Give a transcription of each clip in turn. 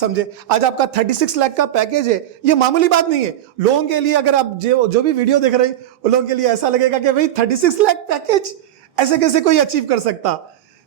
समझे। आज आपका 36 लाख का पैकेज है, ये मामूली बात नहीं है लोगों के लिए। अगर आप जो भी वीडियो देख रहे हैं उन लोगों के लिए ऐसा लगेगा कि भाई 36 लाख पैकेज ऐसे कैसे कोई अचीव कर सकता।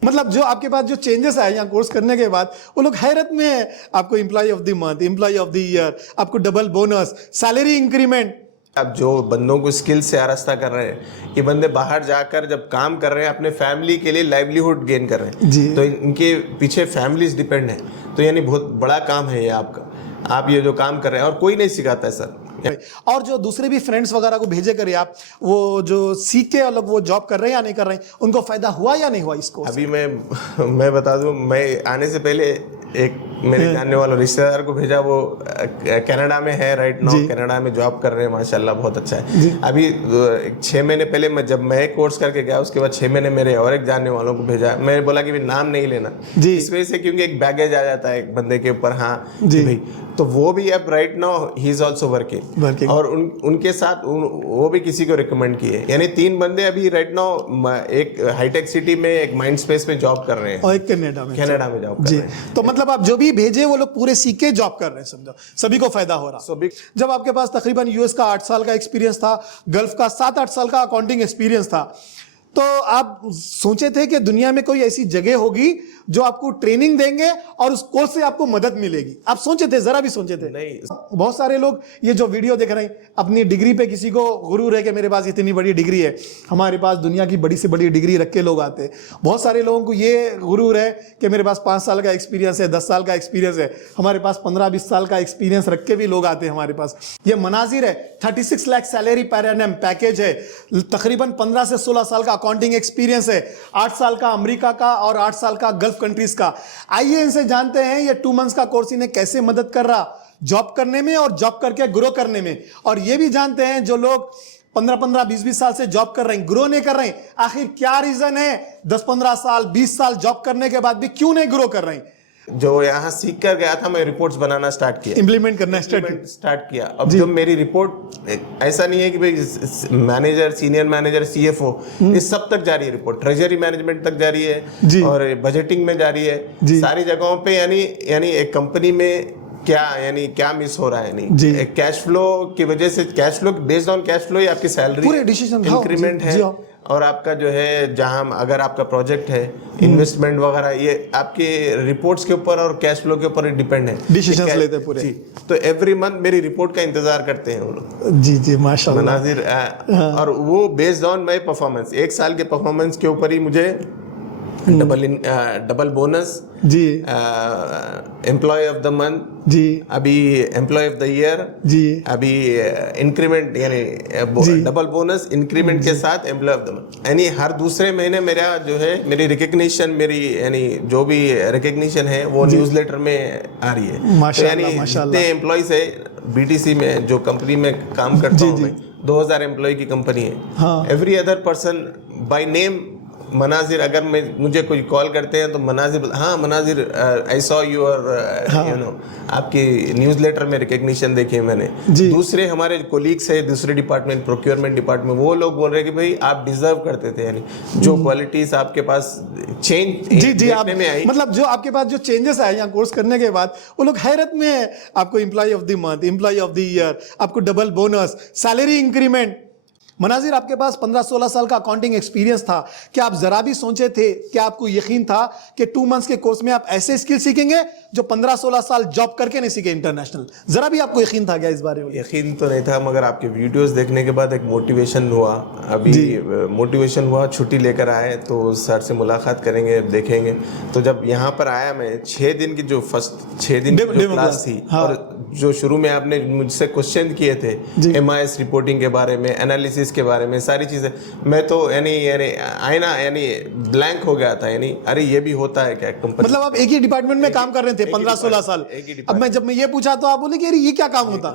मतलब जो आपके पास जो चेंजेस आए यहाँ कोर्स करने के बाद, वो लोग हैरत में है। आपको employee of the month, employee of the year, आपको डबल बोनस, सैलरी इंक्रीमेंट। अब जो बंदों को स्किल से आरास्ता कर रहे हैं, ये बंदे बाहर जाकर जब काम कर रहे हैं अपने फैमिली के लिए लाइवलीहुड गेन कर रहे हैं, तो इनके पीछे फैमिलीज डिपेंड है। तो यानी बहुत बड़ा काम है ये आपका, आप ये जो काम कर रहे हैं और कोई नहीं सिखाता है सर। और जो दूसरे भी फ्रेंड्स वगैरह को भेजे करिए आप, वो जो सीख के अलग वो जॉब कर रहे हैं या नहीं कर रहे हैं, उनको फायदा हुआ या नहीं हुआ इसको। अभी मैं बता दूं, मैं आने से पहले एक मेरे जानने वाले रिश्तेदार को भेजा, वो कनाडा में है राइट नाउ, कनाडा में जॉब कर रहे हैं, माशाल्लाह बहुत अच्छा है। अभी 6 महीने पहले जब मैं कोर्स करके गया, उसके बाद 6 महीने मेरे और एक जानने वालों को भेजा। मैं बोला कि नाम नहीं लेना इस वजह से, क्योंकि एक बैगेज आ जाता है एक बंदे के ऊपर। हाँ भाई, तो वो भी अब right now he is also working, और उनके साथ वो भी किसी को रिकमेंड किए। यानी 3 बंदे अभी राइट नाउ एक हाईटेक सिटी में, एक माइंड स्पेस में जॉब कर रहे हैं, और एक कनाडा में जॉब कर रहे हैं। तो मतलब आप जो भी भेजे वो लोग पूरे सीख के जॉब कर रहे हैं, समझो सभी को फायदा हो रहा। जब आपके पास तकरीबन यूएस का 8 साल का एक्सपीरियंस था, गल्फ का 7-8 साल का अकाउंटिंग एक्सपीरियंस था, तो आप सोचे थे कि दुनिया में कोई ऐसी जगह होगी जो आपको ट्रेनिंग देंगे और उस कोर्स से आपको मदद मिलेगी? आप सोचे थे? जरा भी सोचे थे? नहीं। बहुत सारे लोग ये जो वीडियो देख रहे हैं, अपनी डिग्री पे किसी को गुरूर है कि मेरे पास इतनी बड़ी डिग्री है, हमारे पास दुनिया की बड़ी से बड़ी डिग्री रख के लोग आते हैं। बहुत सारे लोगों को ये गुरूर है कि मेरे पास 5 साल का एक्सपीरियंस है, 10 साल का एक्सपीरियंस है। हमारे पास 15-20 साल का एक्सपीरियंस रख के भी लोग आते हैं हमारे पास। ये मनाजिर है, 36 lakh salary per annum package है, तकरीबन 15 से 16 साल का अकाउंटिंग एक्सपीरियंस है, 8 साल का अमेरिका का और 8 साल का गल्फ कंट्रीज का। आइए इनसे जानते हैं ये 2 मंथ्स का कोर्स इन्हें कैसे मदद कर रहा जॉब करने में और जॉब करके ग्रो करने में। और ये भी जानते हैं जो लोग 15-15, 20-20 साल से जॉब कर रहे हैं, ग्रो नहीं कर रहे हैं, आखिर क्या रीजन है 10-15 साल 20 साल जॉब करने के बाद भी क्यों नहीं ग्रो कर रहे हैं। जो यहाँ सीख कर गया था, मैं रिपोर्ट्स बनाना स्टार्ट किया, इंप्लीमेंट करना स्टार्ट किया। अब जो मेरी रिपोर्ट, ऐसा नहीं है कि भाई मैनेजर, सीनियर मैनेजर, सीएफओ, इस सब तक जा रही है रिपोर्ट, ट्रेजरी मैनेजमेंट तक जा रही है और बजटिंग में जा रही है, सारी जगहों पे। यानी एक कंपनी में क्या मिस हो रहा है, यानी कैश फ्लो की वजह से, cash flow based on cash flow ही आपकी सैलरी, पूरे डिसीजन इंक्रीमेंट है, और आपका जो है जहां अगर आपका प्रोजेक्ट है, इन्वेस्टमेंट वगैरह, ये आपके रिपोर्ट्स के ऊपर और कैश फ्लो के ऊपर डिपेंड है, डिसीजंस लेते हैं पूरे। तो एवरी मंथ मेरी रिपोर्ट का इंतजार करते हैं वो लोग। जी माशाल्लाह। मनाजिर, और वो बेस्ड ऑन माय परफॉर्मेंस, 1 साल के परफॉर्मेंस के ऊपर ही मुझे डबल बोनस, जी एम्प्लॉय ऑफ द मंथ, जी अभी एम्प्लॉय ऑफ द ईयर, जी अभी इंक्रीमेंट, यानी डबल बोनस इंक्रीमेंट के साथ एम्प्लॉय ऑफ द मंथ। यानी हर दूसरे महीने मेरा जो है, मेरी रिकग्निशन, मेरी यानी जो भी रिकग्निशन है वो न्यूज़लेटर में आ रही है। माशाल्लाह, यानी जितने एम्प्लॉयज है बीटीसी में, जो कंपनी में काम करता हूँ मैं, 2000 एम्प्लॉय की कंपनी है। Every other person by name Manazir, अगर मुझे कोई कॉल करते हैं तो मनाजिर, हाँ Manazir, I saw your you know, आपकी न्यूज़लेटर में रिकग्निशन देखी है मैंने। दूसरे हमारे कोलीग्स है दूसरे डिपार्टमेंट, प्रोक्योरमेंट डिपार्टमेंट, वो लोग बोल रहे हैं कि भाई आप डिजर्व करते थे, यानी जो क्वालिटीज आपके पास चेंज देखने में आई, मतलब जो आपके पास जो चेंजेस आए यहाँ कोर्स करने के बाद, वो लोग हैरत में है। आपको employee of the month, employee of the year, आपको डबल बोनस, सैलरी इंक्रीमेंट। मनाजिर, आपके पास 15-16 साल का अकाउंटिंग एक्सपीरियंस था, क्या आप जरा भी सोचे थे, क्या आपको यकीन था कि 2 मंथ्स के कोर्स में आप ऐसे स्किल सीखेंगे जो 15-16 साल जॉब करके नहीं सीखे इंटरनेशनल? जरा भी आपको यकीन था क्या इस बारे में? यकीन तो नहीं था, मगर आपके वीडियोस देखने के बाद एक मोटिवेशन हुआ। अभी मोटिवेशन हुआ, छुट्टी लेकर आए तो सर से मुलाकात करेंगे, देखेंगे। तो जब यहाँ पर आया मैं, 6 दिन की जो फर्स्ट 6 दिन की जो क्लास थी, और जो शुरू में आपने मुझसे क्वेश्चन किए थे MIS रिपोर्टिंग के बारे में, एनालिसिस के बारे में, सारी चीजें, मैं तो यानी आईना यानी ब्लैंक हो गया था, यानी अरे ये भी होता है क्या कंपनी। मतलब आप एक ही डिपार्टमेंट में काम कर रहे थे 15-16 साल। अब जब मैं ये पूछा तो आप बोले कि अरे ये क्या काम होता।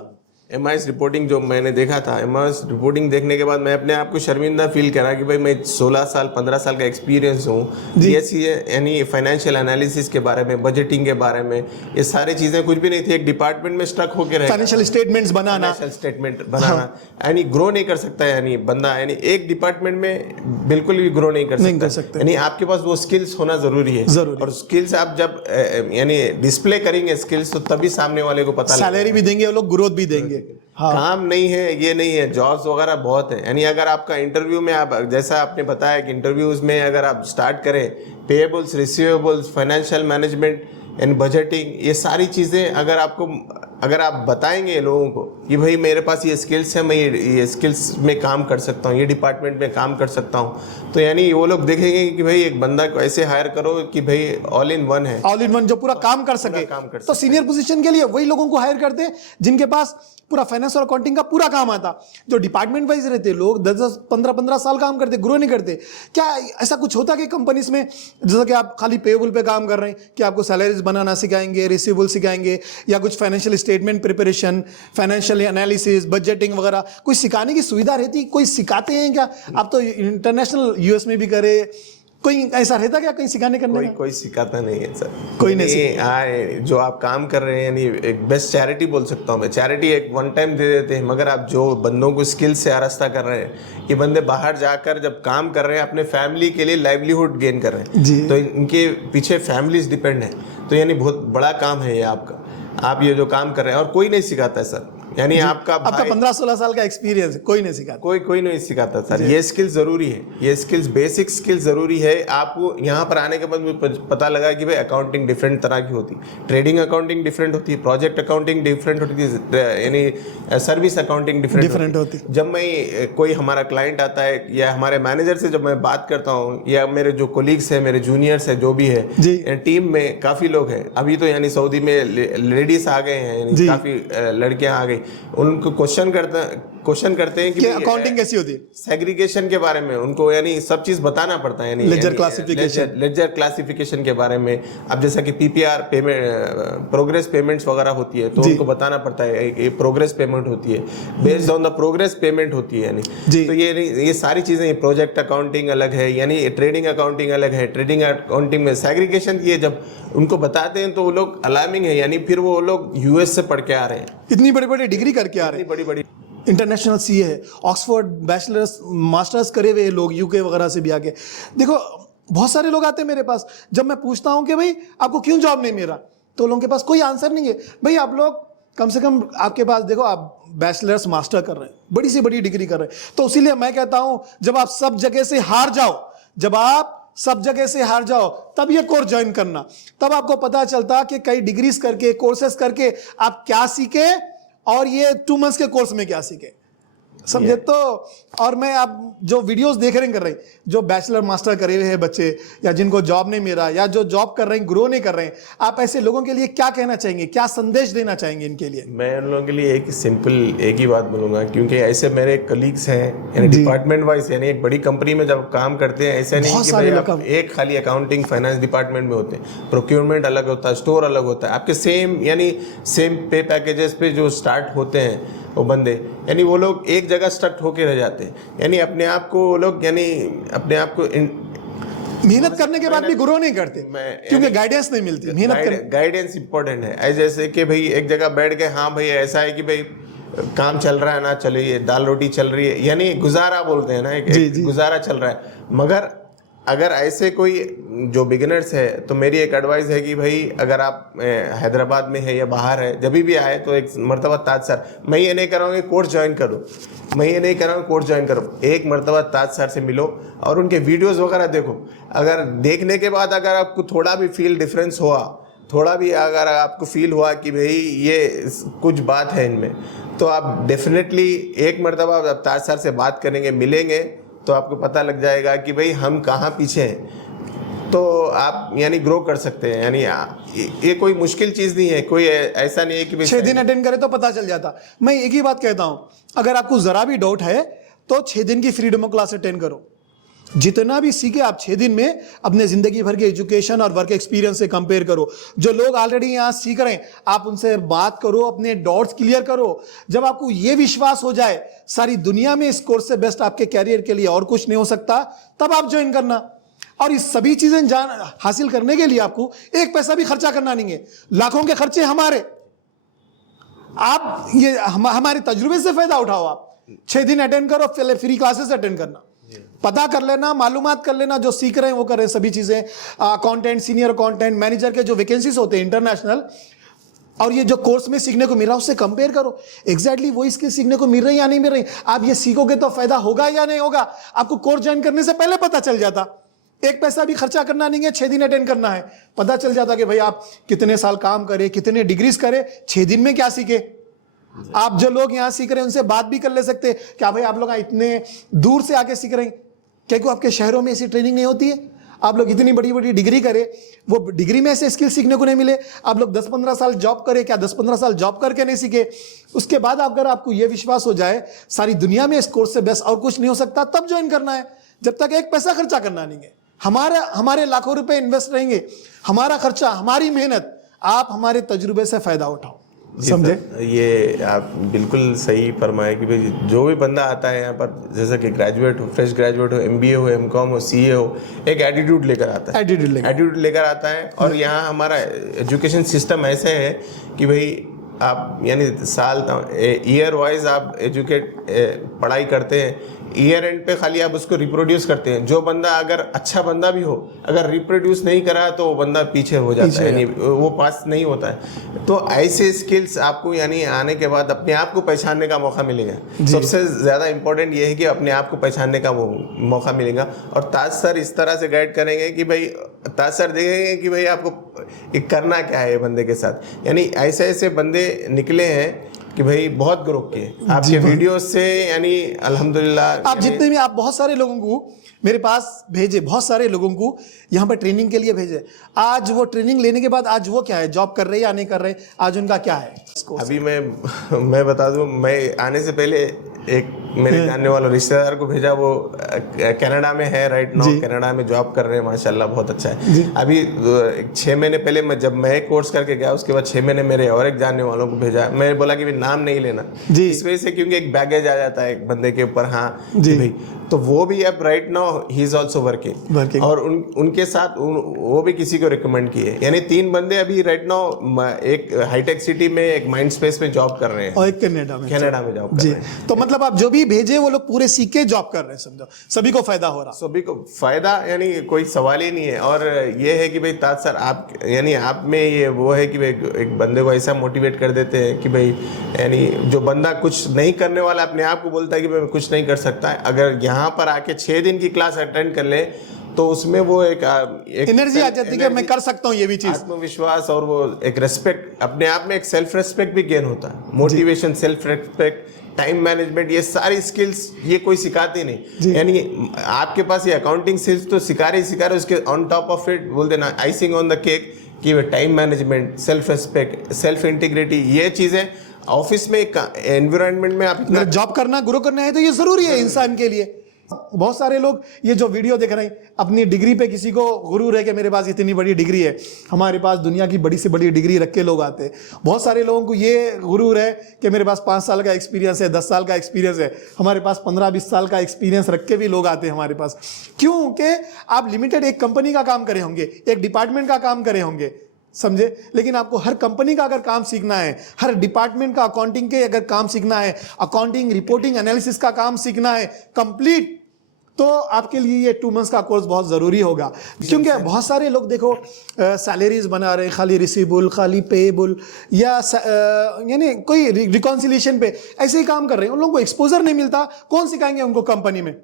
MIS रिपोर्टिंग जो मैंने देखा था, MIS रिपोर्टिंग देखने के बाद मैं अपने आप को शर्मिंदा फील करा कि भाई मैं 16 साल 15 साल का एक्सपीरियंस हूँ, ये चीज़ें यानी फाइनेंशियल एनालिसिस के बारे में, बजटिंग के बारे में, ये सारी चीज़ें कुछ भी नहीं थी। एक डिपार्टमेंट में स्टक होकर रहे, फाइनेंशियल स्टेटमेंट्स बनाना, फाइनेंशियल स्टेटमेंट बनाना, यानी ग्रो नहीं कर सकता, यानी बंदा यानी एक डिपार्टमेंट में बिल्कुल भी ग्रो नहीं कर सकता। यानी आपके पास वो स्किल्स होना जरूरी है, और स्किल्स आप जब यानी डिस्प्ले करेंगे स्किल्स, तो तभी सामने वाले को पता लगेगा। सैलरी भी देंगे वो लोग, ग्रोथ भी देंगे। हाँ। काम नहीं है, ये नहीं है, जॉब्स वगैरह बहुत है। यानी अगर आपका इंटरव्यू में आप, जैसा आपने बताया कि इंटरव्यूज में अगर आप स्टार्ट करें, payables, receivables, financial management and budgeting, ये सारी चीज़ें अगर आप बताएंगे लोगों को कि भाई मेरे पास ये स्किल्स है, मैं ये स्किल्स में काम कर सकता हूँ, ये डिपार्टमेंट में काम कर सकता हूँ, तो यानी वो लोग देखेंगे कि भाई एक बंदा को ऐसे हायर करो कि भाई ऑल इन वन है, ऑल इन वन जो पूरा काम कर सके। तो सीनियर पोजीशन के लिए वही लोगों को हायर करते हैं जिनके पास पूरा फाइनेंस और अकाउंटिंग का पूरा काम आता। जो डिपार्टमेंट वाइज रहते लोग 10-10, 15-15 साल काम करते, ग्रो नहीं करते। क्या ऐसा कुछ होता कि कंपनीज में, जैसा कि आप खाली पेएबल पे काम कर रहे हैं, कि आपको सैलरीज बनाना सिखाएंगे, रिसीवेबल सिखाएंगे, या कुछ financial statement preparation, financial analysis, budgeting वगैरह कुछ सिखाने की सुविधा रहती? कोई सिखाते हैं क्या? आप तो इंटरनेशनल यूएस में भी करे, कोई ऐसा रहता क्या कहीं सिखाने करने में? कोई सिखाता नहीं है सर, कोई नहीं। जो आप काम कर रहे हैं, यानी एक बेस्ट चैरिटी बोल सकता हूँ मैं, चैरिटी एक वन टाइम दे देते हैं, मगर आप जो बंदों को स्किल से आरास्ता कर रहे हैं, ये बंदे बाहर जाकर जब काम कर रहे हैं, अपने फैमिली के लिए लाइवलीहुड गेन कर रहे हैं, तो इनके पीछे फैमिलीज डिपेंड है, तो यानी बहुत बड़ा काम है ये आपका, आप ये जो काम कर रहे हैं, और कोई नहीं सिखाता है सर। यानी आपका 15-16 साल का एक्सपीरियंस, कोई नहीं सिखाता, कोई नहीं सिखाता सर। ये स्किल जरूरी है, ये स्किल्स, बेसिक स्किल जरूरी है। आपको यहाँ पर आने के बाद मुझे पता लगा कि भाई अकाउंटिंग डिफरेंट तरह की होती है, ट्रेडिंग अकाउंटिंग डिफरेंट होती है, प्रोजेक्ट अकाउंटिंग डिफरेंट होती है, यानी सर्विस अकाउंटिंग डिफरेंट होती है। जब मैं कोई हमारा क्लाइंट आता है या हमारे मैनेजर से जब मैं बात करता हूँ, या मेरे जो कोलीग्स है, मेरे जूनियर्स है, जो भी है टीम में, काफ़ी लोग हैं अभी तो, यानी सऊदी में लेडीज आ गए हैं, यानी काफ़ी लड़कियाँ आ गई, उनको क्वेश्चन करते हैं कि अकाउंटिंग कैसी होती है, सेग्रीगेशन के बारे में उनको यानी सब चीज बताना पड़ता है, यानी लेजर क्लासिफिकेशन के बारे में। अब जैसा कि PPR पेमेंट, प्रोग्रेस पेमेंट्स वगैरह होती है, तो उनको बताना पड़ता है ये प्रोग्रेस पेमेंट होती है, based on the progress payment होती है, यानी तो ये सारी चीजें, प्रोजेक्ट अकाउंटिंग अलग है, यानी ट्रेडिंग अकाउंटिंग अलग है। ट्रेडिंग अकाउंटिंग में सेग्रीगेशन ये जब उनको बताते हैं तो वो लोग अलार्मिंग है, यानी फिर वो लोग US से पढ़ के आ रहे हैं, इतनी बड़ी डिग्री करके आ रहे हैं, बड़ी इंटरनेशनल CA है, ऑक्सफोर्ड बैचलर्स मास्टर्स करे हुए लोग, UK वगैरह से भी आके। देखो बहुत सारे लोग आते हैं मेरे पास, जब मैं पूछता हूं कि भाई आपको क्यों जॉब नहीं मिल रहा, तो लोगों के पास कोई आंसर नहीं है। भाई आप लोग कम से कम, आपके पास देखो आप बैचलर्स मास्टर कर रहे हैं, बड़ी से बड़ी डिग्री कर रहे हैं, तो इसीलिए मैं कहता हूं जब आप सब जगह से हार जाओ, तब ये कोर्स ज्वाइन करना, तब आपको पता चलता कि कई डिग्रीज करके, कोर्सेस करके आप क्या सीखे, और ये 2 मंथ्स के कोर्स में क्या सीखे, समझे? तो और मैं आप जो वीडियोस देख रहे हैं, जो बैचलर मास्टर करे हुए हैं बच्चे, या जिनको जॉब नहीं मिल रहा, या जो जॉब कर रहे हैं ग्रो नहीं कर रहे हैं, आप ऐसे लोगों के लिए क्या कहना चाहेंगे, क्या संदेश देना चाहेंगे इनके लिए? मैं उन लोगों के लिए एक ही बात बोलूंगा, क्योंकि ऐसे मेरे कलीग्स हैं, यानी डिपार्टमेंट वाइज, यानी एक बड़ी कंपनी में जब काम करते हैं, ऐसे नहीं कि भाई आप एक खाली अकाउंटिंग फाइनेंस डिपार्टमेंट में होते हैं, प्रोक्योरमेंट अलग होता है, स्टोर अलग होता है, आपके सेम पे पैकेजेस पे जो स्टार्ट होते हैं वो बंदे, यानी वो लोग एक जगह स्टक होके रह जाते हैं, यानी अपने आप को वो लोग, यानी अपने आप को मेहनत करने के बाद भी ग्रो नहीं करते, क्योंकि गाइडेंस नहीं मिलती। गाइडेंस इंपॉर्टेंट है। जैसे कि भाई एक जगह बैठ गए, हाँ भाई ऐसा है कि भाई काम चल रहा है ना, चलिए दाल रोटी चल रही है, यानी गुजारा बोलते हैं ना, एक गुजारा चल रहा है। मगर अगर ऐसे कोई जो बिगिनर्स है, तो मेरी एक एडवाइस है कि भाई अगर आप हैदराबाद में है या बाहर है, जब भी आए तो एक मरतबा ताज सर, मैं ये नहीं कर रहा हूँ कि कोर्स ज्वाइन करो, एक मरतबा ताज सर से मिलो और उनके वीडियोस वगैरह देखो। अगर देखने के बाद अगर आपको थोड़ा भी फील डिफरेंस हुआ, थोड़ा भी अगर आपको फील हुआ कि भाई ये कुछ बात है इनमें, तो आप डेफिनेटली एक मरतबा आप ताज सर से बात करेंगे, मिलेंगे, तो आपको पता लग जाएगा कि भाई हम कहाँ पीछे हैं, तो आप यानी ग्रो कर सकते हैं। यानी ये कोई मुश्किल चीज़ नहीं है, कोई ऐसा नहीं है कि 6 दिन अटेंड करें तो पता चल जाता। मैं एक ही बात कहता हूँ, अगर आपको ज़रा भी डाउट है तो 6 दिन की फ्री डेमो क्लास अटेंड करो, जितना भी सीखे आप 6 दिन में अपने जिंदगी भर के एजुकेशन और वर्क एक्सपीरियंस से कंपेयर करो। जो लोग ऑलरेडी यहाँ सीख रहे हैं आप उनसे बात करो, अपने डाउट्स क्लियर करो। जब आपको ये विश्वास हो जाए सारी दुनिया में इस कोर्स से बेस्ट आपके कैरियर के लिए और कुछ नहीं हो सकता, तब आप ज्वाइन करना। और इस सभी चीजें हासिल करने के लिए आपको एक पैसा भी खर्चा करना नहीं है। लाखों के खर्चे हमारे, आप ये हमारे तजुर्बे से फायदा उठाओ। आप 6 दिन अटेंड करो, पहले फ्री क्लासेस अटेंड करना, पता कर लेना, मालूमात कर लेना, जो सीख रहे हैं वो कर रहे हैं सभी चीजें। अकाउंटेंट, सीनियर अकाउंटेंट, मैनेजर के जो वैकेंसीज होते हैं इंटरनेशनल, और ये जो कोर्स में सीखने को मिल रहा है उससे कंपेयर करो एग्जैक्टली वो स्किल सीखने को मिल रही है या नहीं मिल रही। आप ये सीखोगे तो फायदा होगा या नहीं होगा आपको कोर्स ज्वाइन करने से पहले पता चल जाता। एक पैसा भी खर्चा करना नहीं है, 6 दिन अटेंड करना है, पता चल जाता कि भाई आप कितने साल काम करे, कितने डिग्रीज करे, 6 दिन में क्या सीखे। आप जो लोग यहाँ सीख रहे हैं उनसे बात भी कर ले सकते हैं, क्या भाई आप लोग इतने दूर से आके सीख रहे हैं, क्योंकि आपके शहरों में ऐसी ट्रेनिंग नहीं होती है। आप लोग इतनी बड़ी बड़ी डिग्री करें, वो डिग्री में ऐसे स्किल सीखने को नहीं मिले। आप लोग 10-15 साल जॉब करें, क्या 10-15 साल जॉब करके नहीं सीखे। उसके बाद अगर आपको ये विश्वास हो जाए सारी दुनिया में इस कोर्स से बेस्ट और कुछ नहीं हो सकता, तब ज्वाइन करना है। जब तक एक पैसा खर्चा करना नहीं है। हमारे लाखों रुपए इन्वेस्ट रहेंगे, हमारा खर्चा, हमारी मेहनत, आप हमारे तजुर्बे से फायदा उठाओ। समझे? ये आप बिल्कुल सही फरमाए कि भाई जो भी बंदा आता है यहाँ पर, जैसा कि ग्रेजुएट हो, फ्रेश ग्रेजुएट हो, MBA हो, MCOM हो, CA हो, एक एटीट्यूड लेकर आता है, एटीट्यूड लेकर आता है। और यहाँ हमारा एजुकेशन सिस्टम ऐसे है कि भाई आप यानी साल ईयर वाइज आप पढ़ाई करते हैं, ईयर एंड पे खाली आप उसको रिप्रोड्यूस करते हैं। जो बंदा अगर अच्छा बंदा भी हो, अगर रिप्रोड्यूस नहीं करा तो वो बंदा पीछे हो जाता है, यानी वो पास नहीं होता है। तो ऐसे स्किल्स आपको यानी आने के बाद अपने आप को पहचानने का मौका मिलेगा। सबसे ज़्यादा इम्पोर्टेंट ये है कि अपने आप को पहचानने का वो मौका मिलेगा। और ताज सर इस तरह से गाइड करेंगे कि भाई, ताज सर देखेंगे कि भाई आपको करना क्या है बंदे के साथ। यानी ऐसे ऐसे बंदे निकले हैं कि भाई बहुत ग्रो किए आपके वीडियो से, यानी अल्हम्दुलिल्लाह। आप जितने भी, आप बहुत सारे लोगों को मेरे पास भेजे, बहुत सारे लोगों को यहाँ पर ट्रेनिंग के लिए भेजे। आज वो ट्रेनिंग लेने के बाद आज वो क्या है, जॉब कर रहे या नहीं कर रहे, आज उनका क्या है। अभी मैं बता दूं, मैं आने से पहले एक मेरे जानने वाले रिश्तेदार को भेजा, वो कनाडा में है राइट नाउ, कनाडा में जॉब कर रहे हैं, माशाल्लाह बहुत अच्छा है। अभी 6 महीने पहले जब मैं कोर्स करके गया, उसके बाद 6 महीने मेरे और एक जानने वालों को भेजा। मैं बोला कि नाम नहीं लेना इस वजह से, क्योंकि एक बैगेज आ जाता है एक बंदे के ऊपर। हाँ भाई, तो वो भी अब right now he is also working, और उनके साथ वो भी किसी को रिकमेंड किए। यानी 3 बंदे अभी राइट नाउ एक हाईटेक सिटी में, एक माइंड स्पेस में जॉब कर रहे हैं, और एक कनाडा में जॉब कर रहे हैं। तो मतलब आप जो भी भेजे वो लोग पूरे सीख के जॉब कर रहे हैं, समझो सभी को फायदा हो रहा, सभी को फायदा, यानी कोई सवाल ही नहीं है। और ये है कि भाई ताज सर आप, यानी आप में ये वो है कि भाई एक बंदे को ऐसा मोटिवेट कर देते हैं कि भाई, यानी जो बंदा कुछ नहीं करने वाला अपने आप को बोलता है कि मैं कुछ नहीं कर सकता है, अगर यहाँ पर आके 6 दिन की क्लास अटेंड कर ले तो उसमें वो एक एनर्जी आ जाती है कि मैं कर सकता हूँ ये भी चीज, आत्मविश्वास, और वो एक रेस्पेक्ट, अपने आप में एक सेल्फ रेस्पेक्ट भी गेन होता है। Motivation, self respect, time management, ये सारी स्किल्स ये कोई सिखाती नहीं। यानी आपके पास ये अकाउंटिंग स्किल्स तो सिखा रहे, उसके ऑन टॉप ऑफ इट बोल देना आइसिंग ऑन द केक कि time management, self respect, self integrity, ये चीजें ऑफिस में एनवायरनमेंट में आप जॉब करना, ग्रो करना है तो ये जरूरी है इंसान के लिए। बहुत सारे लोग ये जो वीडियो देख रहे हैं अपनी डिग्री पे, किसी को गुरूर है कि मेरे पास इतनी बड़ी डिग्री है, हमारे पास दुनिया की बड़ी से बड़ी डिग्री रख के लोग आते हैं। बहुत सारे लोगों को ये गुरूर है कि मेरे पास 5 साल का एक्सपीरियंस है, 10 साल का एक्सपीरियंस है, हमारे पास 15-20 साल का एक्सपीरियंस रख के भी लोग आते हैं हमारे पास। क्योंकि आप लिमिटेड एक कंपनी का काम करे होंगे, एक डिपार्टमेंट का काम करे होंगे, समझे, लेकिन आपको हर कंपनी का अगर काम सीखना है, हर डिपार्टमेंट का अकाउंटिंग के अगर काम सीखना है, अकाउंटिंग, रिपोर्टिंग, एनालिसिस का काम सीखना है कंप्लीट, तो आपके लिए ये 2 मंथ्स का कोर्स बहुत ज़रूरी होगा। क्योंकि बहुत सारे लोग देखो सैलरीज बना रहे हैं, खाली रिसीवेबल, खाली पेएबल, या यानी कोई रिकॉन्सिलिएशन पे ऐसे ही काम कर रहे हैं, उन लोगों को एक्सपोजर नहीं मिलता। कौन सिखाएंगे उनको कंपनी में?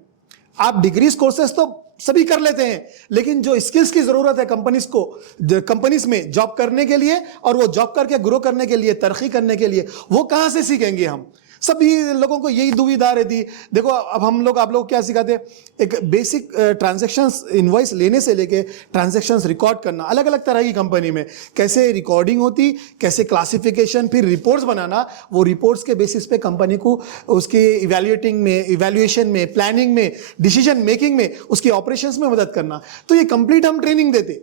आप डिग्रीज कोर्सेज तो सभी कर लेते हैं, लेकिन जो स्किल्स की जरूरत है कंपनीज में जॉब करने के लिए, और वो जॉब करके ग्रो करने के लिए, तरक्की करने के लिए, वो कहां से सीखेंगे हम? सभी लोगों को यही दुविधा रहती। देखो अब हम लोग आप लोग क्या सिखाते हैं, एक बेसिक ट्रांजैक्शंस इनवॉइस लेने से लेके ट्रांजैक्शंस रिकॉर्ड करना, अलग अलग तरह की कंपनी में कैसे रिकॉर्डिंग होती, कैसे क्लासिफिकेशन, फिर रिपोर्ट्स बनाना, वो रिपोर्ट्स के बेसिस पे कंपनी को उसके इवैल्यूएशन में, प्लानिंग में, डिसीजन मेकिंग में, उसके ऑपरेशंस में मदद करना। तो ये कंप्लीट हम ट्रेनिंग देते।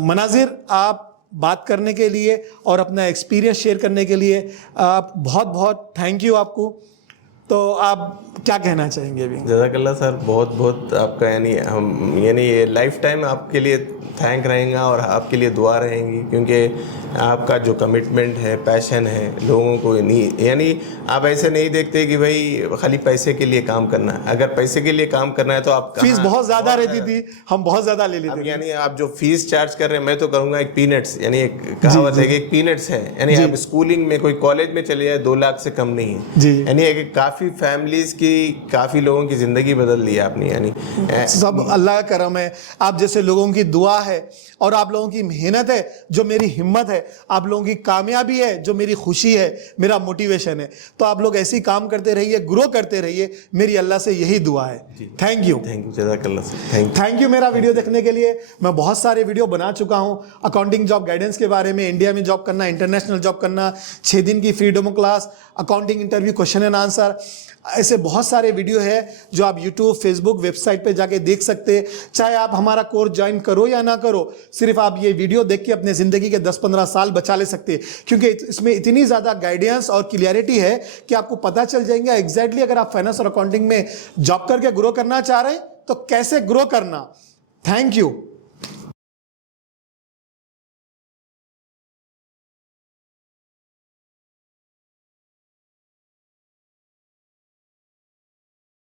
मनाजिर, आप बात करने के लिए और अपना एक्सपीरियंस शेयर करने के लिए आप बहुत बहुत थैंक यू आपको। तो आप क्या कहना चाहेंगे अभी? जज़ाकल्लाह सर, बहुत बहुत आपका यानी ये लाइफ टाइम आपके लिए थैंक रहेगा और आपके लिए दुआ रहेंगी, क्योंकि आपका जो कमिटमेंट है, पैशन है, लोगों को नहीं, यानी आप ऐसे नहीं देखते कि भाई खाली पैसे के लिए काम करना है। अगर पैसे के लिए काम करना है तो आप फीस बहुत ज़्यादा रहती थी, हम बहुत ज़्यादा ले लेते थे। यानी आप जो फीस चार्ज कर रहे हैं, मैं तो कहूँगा एक पीनट्स, यानी एक कहावत है कि एक पीनट्स है। यानी आप स्कूलिंग में कोई कॉलेज में चले जाए 2 लाख से कम नहीं है। यानी एक काफ़ी फैमिलीज की, काफ़ी लोगों की ज़िंदगी बदल दी आपने। यानी सब अल्लाह का करम है, आप जैसे लोगों की दुआ है और आप लोगों की मेहनत है जो मेरी हिम्मत है, आप लोगों की कामयाबी है जो मेरी खुशी है, मेरा मोटिवेशन है। तो आप लोग ऐसे ही काम करते रहिए, ग्रो करते रहिए, मेरी अल्लाह से यही दुआ है। थैंक यू जज़ाकल्लाह सर, थैंक यू मेरा वीडियो देखने के लिए। मैं बहुत सारे वीडियो बना चुका हूँ अकाउंटिंग जॉब गाइडेंस के बारे में, इंडिया में जॉब करना, इंटरनेशनल जॉब करना, 6 दिन की free demo class, accounting interview, question and answer, ऐसे बहुत सारे वीडियो है जो आप यूट्यूब, फेसबुक, वेबसाइट पे जाके देख सकते हैं। चाहे आप हमारा कोर्स ज्वाइन करो या ना करो, सिर्फ आप ये वीडियो देख के अपने ज़िंदगी के 10-15 साल बचा ले सकते हैं, क्योंकि इसमें इतनी ज़्यादा गाइडेंस और क्लियरिटी है कि आपको पता चल जाएंगे एग्जैक्टली अगर आप फाइनेंस और अकाउंटिंग में जॉब करके ग्रो करना चाह रहे हैं तो कैसे ग्रो करना। Thank you.